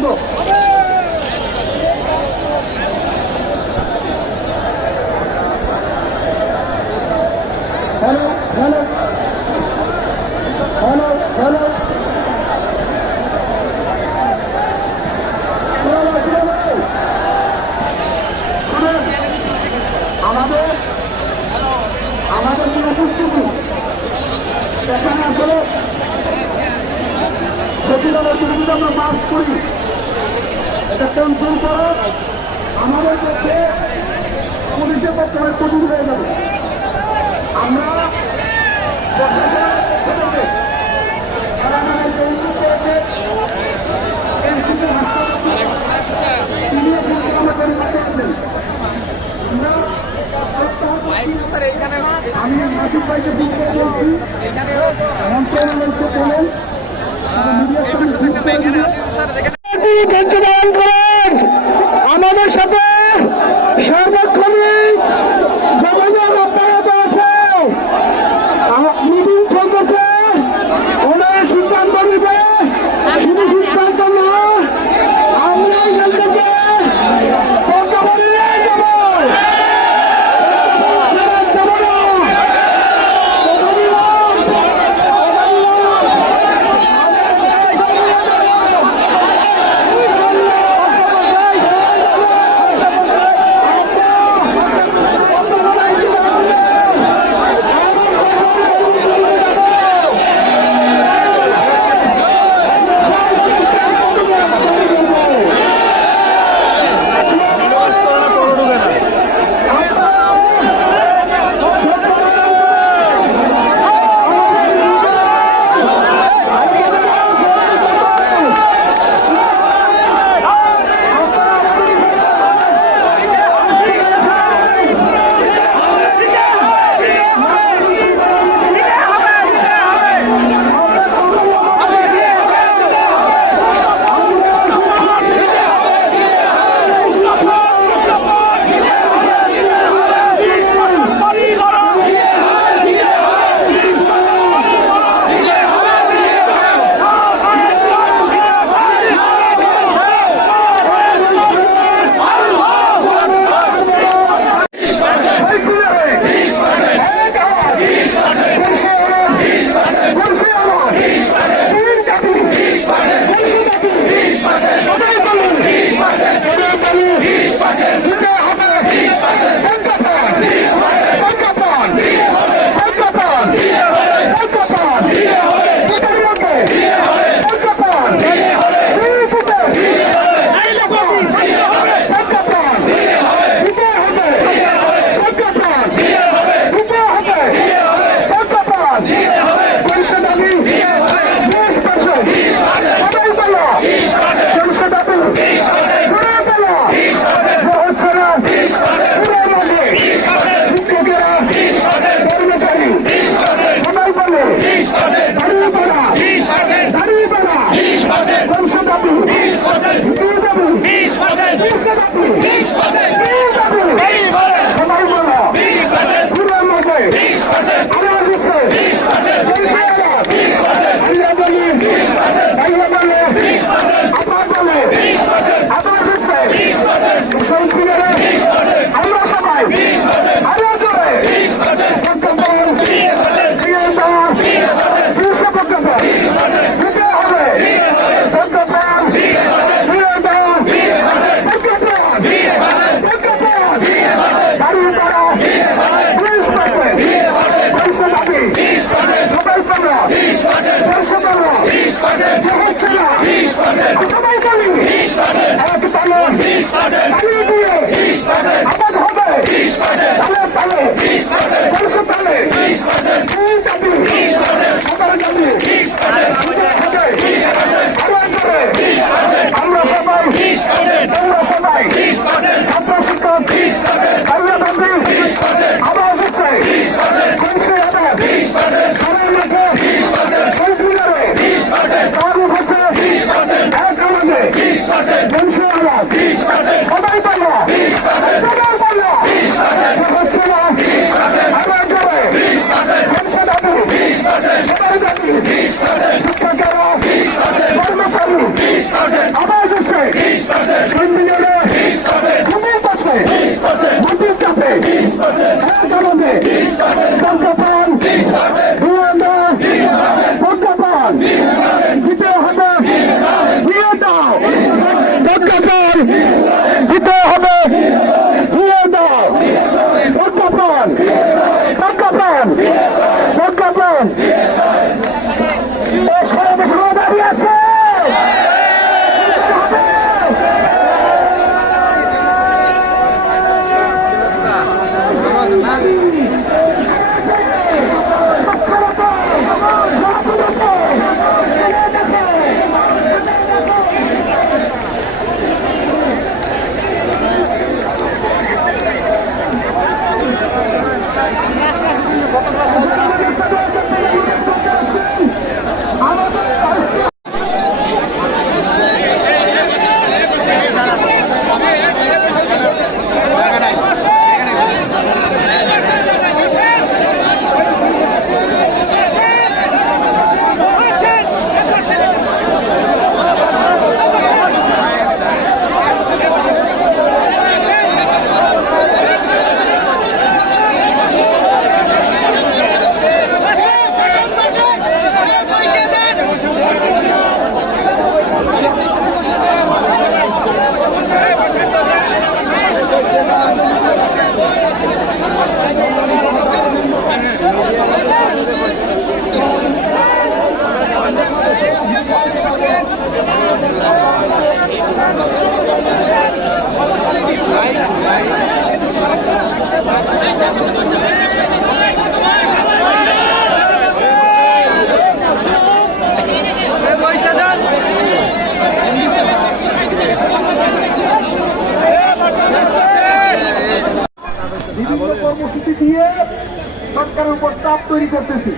mundo. আন্দোলন করা আমাদের পক্ষে পুলিশের পক্ষে অনেক কঠিন হয়ে যাবে আমি ভাইকে Deixa daqui! Fazer! তৈরি করতেছি।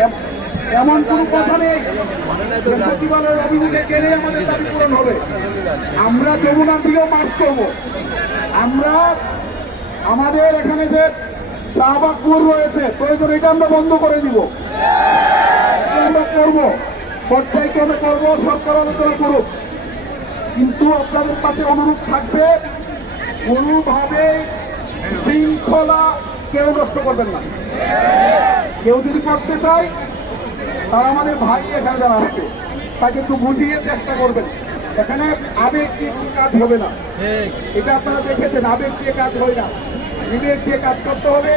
এম- এমন কোনো কথা নেই। আমাদের দাবি পূরণ হবে। আমরা যমুনা দিয়েও মার্চ করব। আমরা আমাদের এখানে যে শাহবাগপুর রয়েছে প্রয়োজন এটা আমরা বন্ধ করে দিব। আমরা করব। পর্যায়ক্রমে করব, সরকার আলোচনা করুক। কিন্তু আপনাদের কাছে অনুরোধ থাকবে, কোনোভাবে শৃঙ্খলা কেউ নষ্ট করবেন না। কেউ যদি করতে চায়, তারা আমাদের ভাই এখানে যারা আসছে তাকে একটু বুঝিয়ে চেষ্টা করবেন। এখানে আবেগ দিয়ে কাজ হবে না। এটা আপনারা দেখেছেন, আবেগ দিয়ে কাজ হয় না। বিবেক দিয়ে কাজ করতে হবে,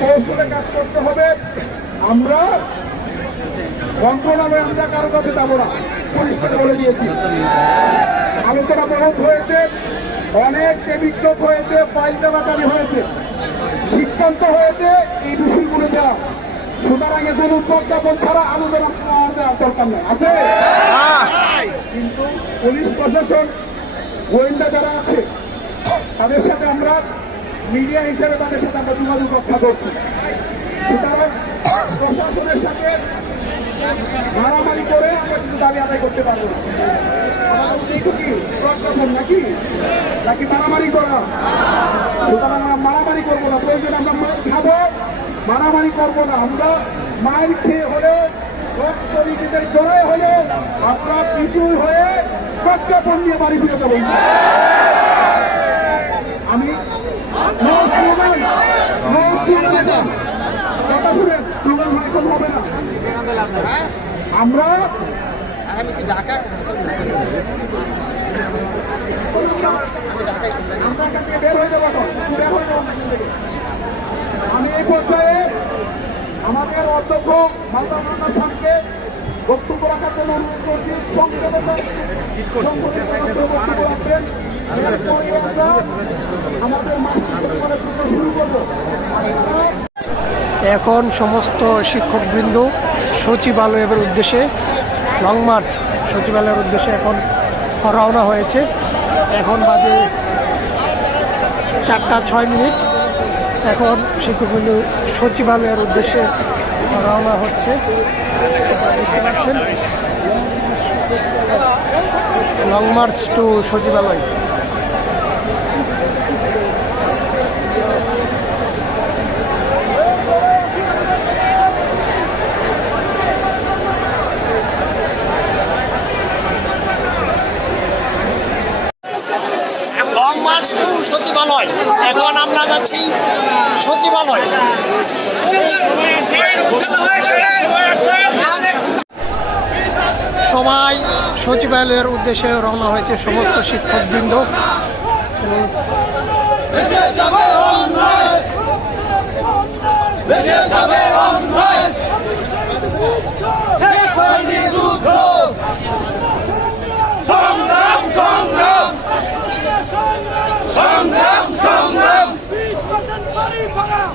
কৌশলে কাজ করতে হবে। আমরা মন্ত্রণালয়ে আমরা কারও কাছে যাব না। পরিষ্কার বলে দিয়েছি। আলোচনা বহুত হয়েছে, অনেক বিক্ষোভ হয়েছে চালাচালি হয়েছে। সিদ্ধান্ত হয়েছে এই বিষয়গুলো দেওয়া সুতরাং এগুলো প্রজ্ঞাপন ছাড়া আলোচনা দেওয়ার দরকার নেই। আছে? কিন্তু পুলিশ প্রশাসন, গোয়েন্দা যারা আছে, তাদের সাথে আমরা মিডিয়া হিসেবে তাদের সাথে আমরা যোগাযোগ রক্ষা করছি। সুতরাং প্রশাসনের সাথে মারামারি করে আমরা কিন্তু দাবি আদায় করতে পারব না। প্রজ্ঞাপন নাকি? নাকি মারামারি করা? সুতরাং আমরা মারামারি করব না, প্রয়োজন আমরা মার খাব। মারামারি করব না, আমরা মায়ের খেয়ে হলে নিজেদের জড়াই হলে আমরা বিজয়ী হয়ে প্রজ্ঞাপন নিয়ে বাড়ি ফিরে যাব। আমি কথা শুনেন, স্লোগান আমরা এখান আমি এই পর্যায়ে আমাদের অধ্যক্ষ মালদা মান্না সাহেবকে বক্তব্য রাখার জন্য অনুরোধ করছি এখন সমস্ত শিক্ষকবৃন্দ সচিবালয়ের উদ্দেশ্যে লং মার্চ সচিবালয়ের উদ্দেশ্যে এখন রওনা হয়েছে। এখন বাজে চারটা ছয় মিনিট। এখন শিক্ষকবৃন্দ সচিবালয়ের উদ্দেশ্যে রওনা হচ্ছে। দেখতে পাচ্ছেন? লং মার্চ টু সচিবালয় লং মার্চ টু সচিবালয়। এখন আমরা যাচ্ছি সচিবালয়। সবাই সচিবালয়ের উদ্দেশ্যে রওনা হয়েছে সমস্ত শিক্ষকবৃন্দ। দেশে সংগ্রাম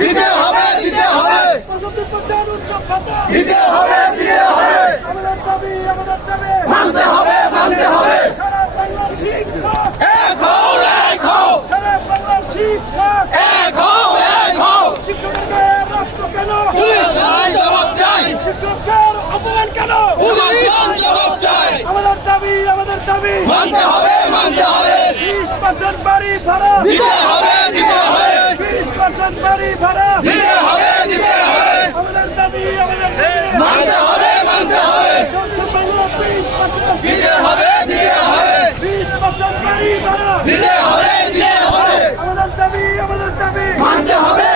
দিতে হবে দিতে হবে। দিতে হবে দিতে হবে। মানতে হবে মানতে হবে। এক হও এক হও। এক হও এক হও। কেন? জবাব চাই। অপমান কেন? জবাব চাই। আমাদের দাবি আমাদের দাবি। মানতে হবে মানতে হবে। বিশ পার্সেন্ট বাড়ি ভাড়া। দিতে হবে দিতে হবে। বিশ পার্সেন্ট বাড়ি ভাড়া। দিতে হবে দিতে হবে। আমাদের দাবি আমাদের দাবি। মানতে হবে মানতে হবে। দিতে হবে দিতে হবে। বিশ পার্সেন্ট বাড়ি ভাড়া। দিতে হবে দিতে হবে। আমাদের দাবি আমাদের দাবি। মানতে হবে